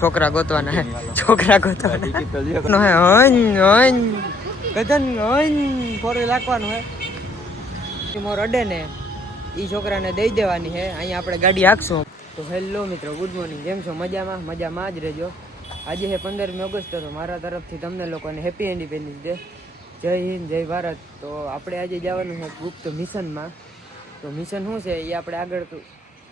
છોકરા ગોતવાના હે, છોકરા ગોતવાના હે. ગધન ફોર વ્હીલ રાખવાનું હે. મોર અડે ને ઈ છોકરાને દઈ દેવાની હે. અહીંયા આપણે ગાડી હાંકશું. તો હેલો મિત્રો, ગુડ મોર્નિંગ. કેમ છો? મજામાં? મજામાં જ રહેજો. આજે છે 15મી ઓગસ્ટ, તો મારા તરફથી તમને લોકોને હેપી ઇન્ડિપેન્ડન્સ ડે. જય હિન્દ, જય ભારત. તો આપણે આજે જવાનું છે ગુપ્ત મિશનમાં. તો મિશન શું છે એ આપણે આગળ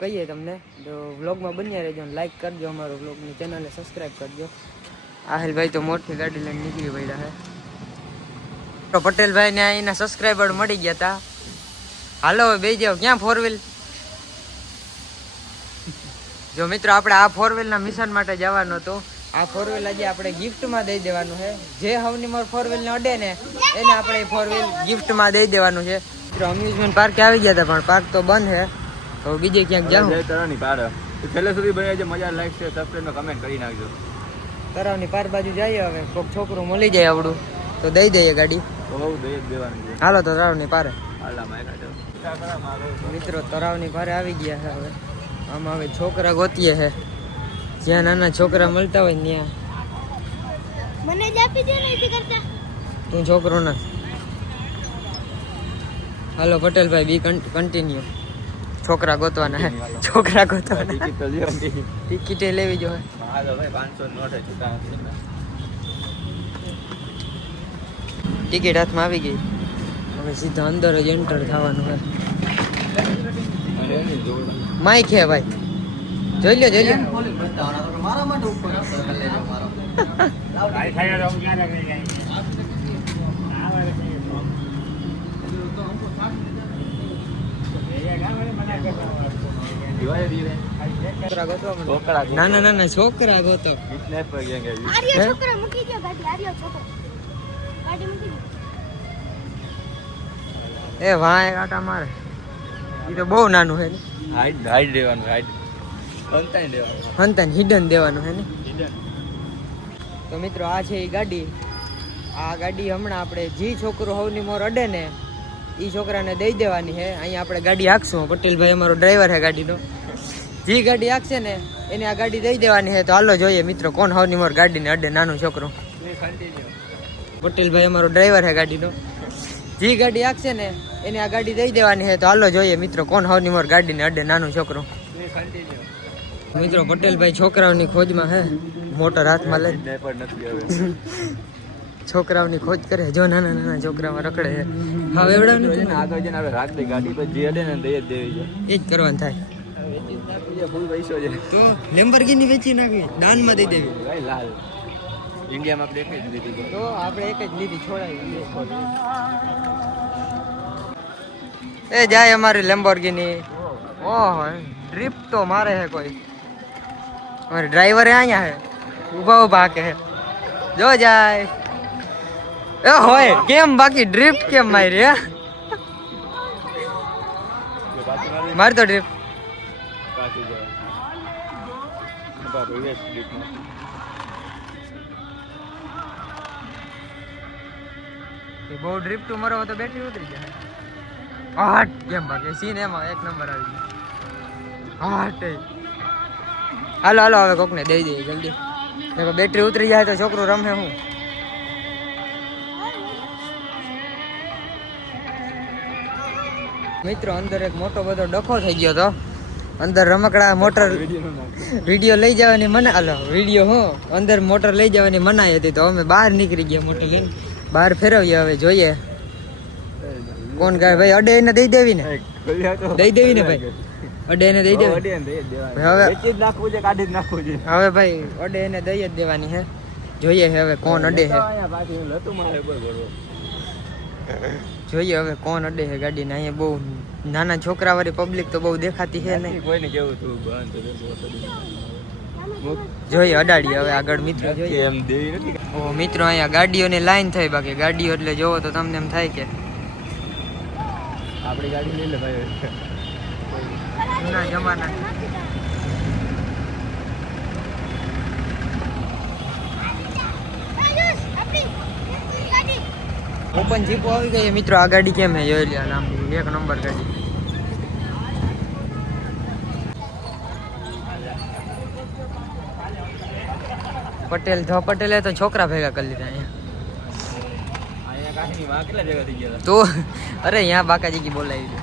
કહીએ તમને. તો વ્લોગમાં બન્યા રહેજો, લાઈક કરજો, અમારો વ્લોગની ચેનલને સબસ્ક્રાઈબ કરજો. આહિલભાઈ તો મોટી ગાડી લઈને નીકળી પડ્યા છે. તો પટેલભાઈને અહીંના સબસ્ક્રાઈબર મળી ગયા હતા. હાલો બે જાઓ. ક્યાં ફોર વ્હીલ? જો મિત્રો, આપણે આ ફોર વ્હીલના મિશન માટે જવાનું હતું. આ ફોર વ્હીલ આજે આપણે ગિફ્ટમાં દઈ દેવાનું છે. જે હવની મોર ફોર વ્હીલને અડે ને એને આપણે ફોર વ્હીલ ગિફ્ટમાં દઈ દેવાનું છે. મિત્રો, અમ્યુઝમેન્ટ પાર્કે આવી ગયા હતા, પણ પાર્ક તો બંધ છે. તો બીજે ક્યાંક જાઉં. છેલ્લે સુધી બને છે. મજા, લાઈક છે, સબસ્ક્રાઇબ કમેન્ટ કરી નાખજો. તરાવની પાર બાજુ જઈએ. હવે કોઈક છોકરું મળી જાય આવડું તો દઈ દઈએ ગાડી. હાલો તો તરાવની પારે. મિત્રો, તરાવની પારે આવી ગયા છે. હવે આમાં હવે છોકરા ગોતીએ છે. જ્યાં નાના છોકરા મળતા હોય ત્યાં. મને જ આપી દે ને કરતા. તું છોકરો ના. હાલો પટેલભાઈ, બી કન્ટિન્યુ. છોકરા ગોતવાના હે, છોકરા ગોતવાના. ટિકિટ લેવી જોઈએ. ટિકિટ હાથમાં આવી ગઈ. હવે સીધા અંદર જ એન્ટર થવાનું છે. માઈક હે ભાઈ, જોઈ લો, જોઈ લો. ના ના ના ના, છોકરા ગોતો. છોકરા મૂકી દો ગાડી. આર્યો છોકરો ગાડી મૂકી દો. એ વાય કાટા મારે. ઈ તો બહુ નાનું છે ને. હાઈટ દેવાનું, હાઈટ હંતાન હિડન દેવાનું છે ને. તો મિત્રો, આ છે એ ગાડી. આ ગાડી હમણાં આપણે જે છોકરો હવની મોર અડે ને એ છોકરાને દઈ દેવાની છે. અહીંયા આપણે ગાડી હાંકશું. પટેલભાઈ અમારો ડ્રાઈવર છે ગાડીનો. જે ગાડી હાંકશે ને એને આ ગાડી દઈ દેવાની છે. તો હાલો જોઈએ મિત્રો, કોણ હવની મોર ગાડીને અડે. નાનો છોકરો. પટેલભાઈ અમારો ડ્રાઈવર છે ગાડીનો. જે ગાડી હાંકશે ને એને આ ગાડી દઈ દેવાની છે. તો હાલો જોઈએ મિત્રો, કોણ હવની મોર ગાડીને અડે. નાનો છોકરો. મિત્રો, પટેલભાઈ છોકરાઓની ખોજમાં હે. મોટર હાથમાં લઈ છોકરાઓની ખોજ કરે. જો નાના નાના છોકરામાં રખડે છે. હા, એવડા આગળ જઈને આપણે રાખ દે ગાડી પર. જે અડે ને દઈ જ દેવી. એ જ કરવાનું થાય. ફૂલ પૈસો છે તો લેમ્બોર્ગિની વેચી નાખવી, દાનમાં દઈ દેવી. ભાઈ લાલ ઇન્ડિયામાં આપણે એક જ લીધી. તો આપણે એક જ લીધી, છોડાવી. એ જાય અમારી લેમ્બોર્ગિની. ઓહો, ડ્રીપ તો મારે હે કોઈ. અમારે ડ્રાઈવર અહીંયા હે, ઉભા ઉભા કે હે. જો જાય. એ હોય કેમ બાકી ડ્રિફ્ટ કેમ મારી? હે મારી તો ડ્રિફ્ટ. બહુ ડ્રિફ્ટ મારો તો બેટરી ઉતરી જાય. હાટ કેમ બાકી સીન એમાં એક નંબર આવી ગયો. હાટ હાલો હાલો, હવે કોકને દઈ દઈએ જલ્દી. બેટરી ઉતરી જાય તો છોકરું રમે હું. મિત્રો, અંદર એક મોટો બધો ડખો થઈ ગયો તો. અંદર રમકડા મોટર વિડીયો લઈ જવાની મના. હાલો વિડીયો હું અંદર મોટર લઈ જવાની મનાઈ હતી. તો અમે બહાર નીકળી ગયા મોટર લઈને. બહાર ફેરવીએ. હવે જોઈએ કોણ ગાય. ભાઈ અડે એને દઈ દેવી ને, દઈ દેવી ને ભાઈ. અડે એને દઈ દેવી. હવે ભાઈ અડે એને દઈ જ દેવાની છે. જોઈએ હવે કોણ અડે છે. જોઈએ હવે કોણ અડે છે ગાડીને. અહીંયા બહુ નાના છોકરા વાળી પબ્લિક તો બહુ દેખાતી છે નહીં. કોઈને કેવું તું જોઈએ અડાડીએ હવે આગળ. મિત્રો જોઈએ. ઓ મિત્રો, અહીંયા ગાડીઓની લાઈન થઈ. બાકી ગાડીઓ એટલે જોવો તો તમને એમ થાય કે આપણી ગાડી લઈ લે ભાઈ. જૂના જમાના. ઓપન જીપો આવી ગઈ મિત્રો. આ ગાડી કેમ હે જોઈ લે. લાંબી એક નંબર ગાડી. પટેલ જો પટેલે તો છોકરા ભેગા કરી લીધા અહીંયા અહીંયા કાંઈ વાં કેટલા જગ્યા થઈ ગયા તો અરે અહીંયા બાકાજી કી બોલાવી દે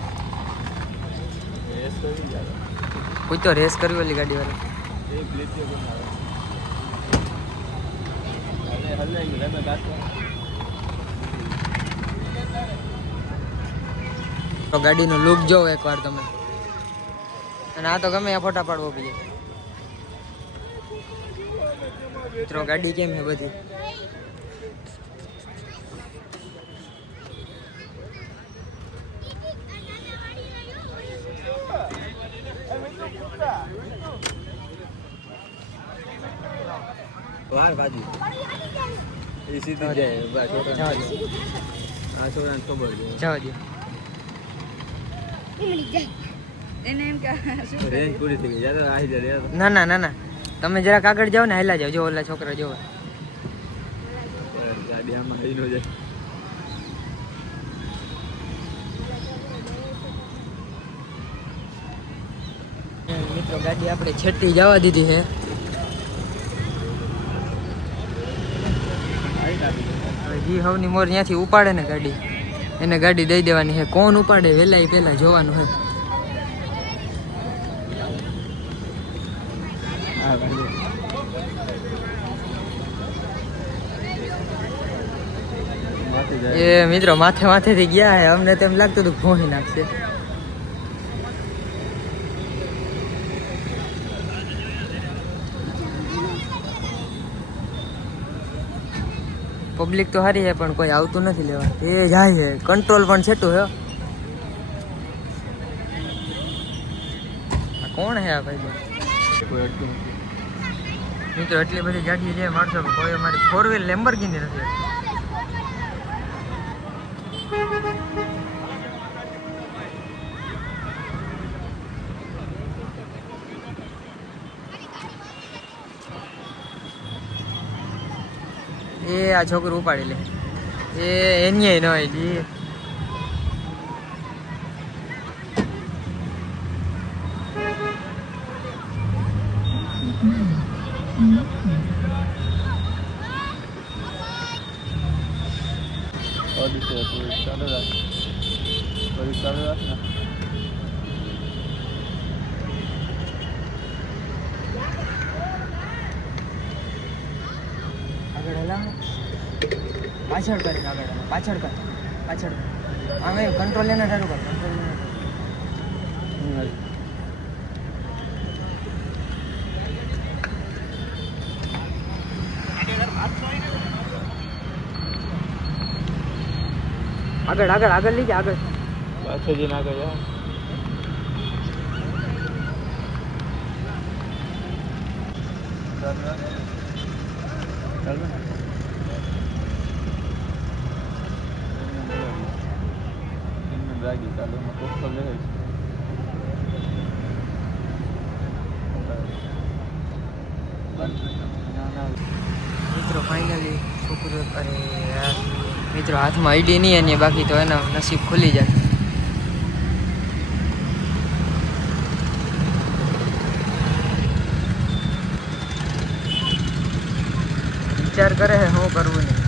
રેસ કરી ગયા કોઈ તો રેસ કરવી ઓલી ગાડી વાળા એક ગ્લિચ છે કોણ આવે હલે રમે કાચો તો ગાડીનો લુક જોવો એકવાર તમે અને આ તો ગમે આ ફોટા પાડવો પડી મિત્રો ગાડી કેમ છે બધી વાર બાજુ એ સીધી જાય બસ છોકરા આ છોકરાને ખબર છે જવા દે એને એમ કે રેન્જ પૂરી થઈ ગઈ યાર આવી જાય યાર ના ના ના ના તમે જરાક આગળ જાઓ ને હેલા જાઓ જો ઓલા છોકરા જોવે ગાડી આમાં આવી ન જાય મિત્રો ગાડી આપણે છેટી જવા દીધી છે જી હવની મોર ત્યાંથી ઉપાડે ને ગાડી એને ગાડી દઈ દેવાની છે કોણ ઉપાડે વહેલા પેલા જોવાનું છે એ મિત્રો માથે માથેથી ગયા હે અમને તેમ લાગતું હતું ભોંહી નાખશે પબ્લિક તો સારી છે પણ કોઈ આવતું નથી લેવા એ જાય છે કંટ્રોલ પણ છેટું છે આ કોણ હે આ ભાઈ કોઈ અટકું મિત્રો એટલી બધી ગાડી છે માણસો કોઈ અમારી 4 વ્હીલ લેમ્બોર્ગિની નથી એ આ છોકરું ઉપાડી લે એ એની ન હોય જી ચાલુ રાખ ચાલુ રાખ ને આગળ હલાવ પાછળ કરીને આગળ હલાવ. પાછળ કર આમે કંટ્રોલ લેને ચાલુ કર કંટ્રોલ લેને આગળ લઈ જા આગળ પાછળ જઈને આગળ જાઓ ચાલ રાગી ચાલો કોસ્ટલ લે મિત્રો ફાઇનલી છોકરો અરે યાર મિત્રો હાથમાં આઈડી નહીં અને બાકી તો એના નસીબ ખુલી જાય વિચાર કરે છે શું કરવું નહીં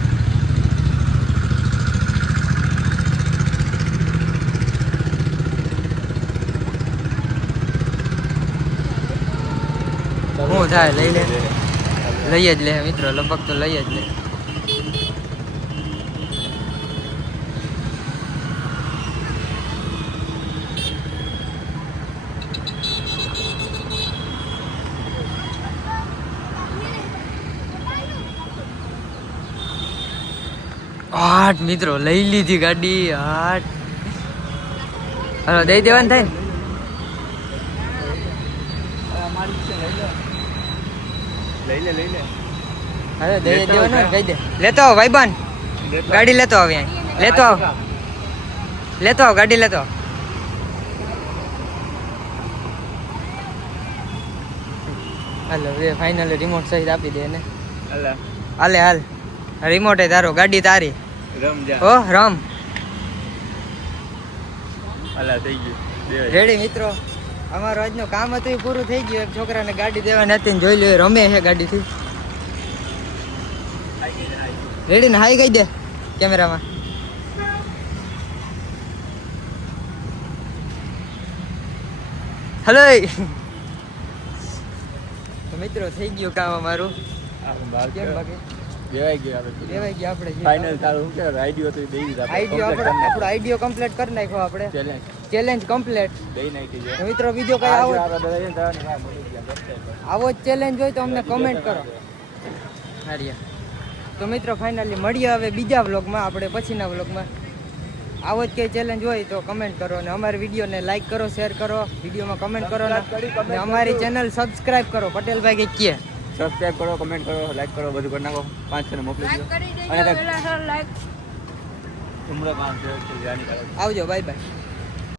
શું થાય લઈ જ લે મિત્રો લગભગ તો લઈ જ લે આઠ મિત્રો લઈ લીધી ગાડી આઠ હાલો દઈ દેવાનું થાય ને લઈ લે હવે દઈ દેવાનું ને કહી દે લેતો આવ ભાઈબાન ગાડી લેતો આવ અહીંયા લેતો આવ ગાડી લેતો આવ હાલો હવે ફાઇનલ રિમોટ સહિત આપી દે ને હાલ રિમોટ તારો ગાડી તારી રમ જા ઓ રામ અલા થઈ ગયું રેડી મિત્રો અમારું આજનું કામ હતું એ પૂરું થઈ ગયું એક છોકરાને ગાડી દેવાની હતી ને જોઈ લ્યો એ રમે છે ગાડીથી રેડી ને હાઈ કહી દે કેમેરામાં. હલો તો મિત્રો થઈ ગયું કામ અમારું. કેમ બાકી દેવાઈ ગયો આપણે દેવાઈ ગયા આપણે ફાઇનલ તારું શું કહેવાય આઈડિયો તો દઈ દીધા આઈડિયો આપણો આઈડિયો કમ્પ્લીટ કરી નાખ્યો આપણે. Challenge challenge complete. દઈ નાખી છે તો મિત્રો બીજો કઈ આવો આવો આવો જ ચેલેન્જ હોય તો અમને કમેન્ટ કરો. હારિયા તો મિત્રો ફાઇનલી મળીએ હવે બીજા વ્લોગમાં, આપણે પછીના વ્લોગમાં. આવો જ કંઈ ચેલેન્જ હોય તો કમેન્ટ કરો અને અમારી વિડીયોને લાઈક કરો, શેર કરો, વિડીયોમાં કમેન્ટ કરો ને અમારી ચેનલ સબસ્ક્રાઇબ કરો. પટેલભાઈ કંઈક કહે. સબસ્ક્રાઇબ કરો, કમેન્ટ કરો, લાઈક કરો, બધું કરી નાખો. 5 ને મોકલી દો. અને લાઈક ઉમરા 5 છે જાની કરો. આવજો, બાય બાય.